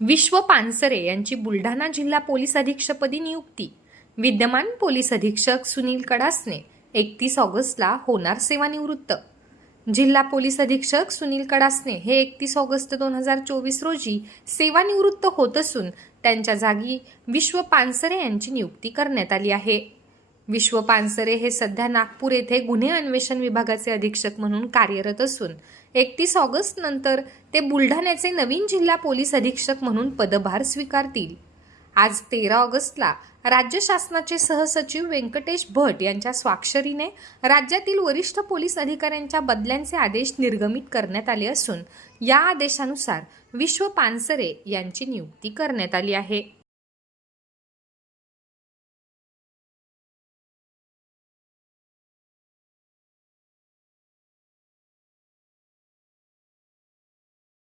विश्व पानसरे यांची बुलढाणा जिल्हा पोलीस अधीक्षकपदी नियुक्ती. विद्यमान पोलीस अधीक्षक सुनील कडासने एकतीस ऑगस्टला होणार सेवानिवृत्त. जिल्हा पोलीस अधीक्षक सुनील कडासने हे एकतीस ऑगस्ट दोन हजार चोवीस रोजी सेवानिवृत्त होत असून त्यांच्या जागी विश्व पानसरे यांची नियुक्ती करण्यात आली आहे. विश्व पानसरे हे सध्या नागपूर येथे गुन्हे अन्वेषण विभागाचे अधीक्षक म्हणून कार्यरत असून एकतीस ऑगस्ट नंतर ते बुलढाण्याचे नवीन जिल्हा पोलीस अधीक्षक म्हणून पदभार स्वीकारतील. आज तेरा ऑगस्टला राज्य शासनाचे सहसचिव व्यंकटेश भट यांच्या स्वाक्षरीने राज्यातील वरिष्ठ पोलीस अधिकाऱ्यांच्या बदल्यांचे आदेश निर्गमित करण्यात आले असून या आदेशानुसार विश्व पानसरे यांची नियुक्ती करण्यात आली आहे.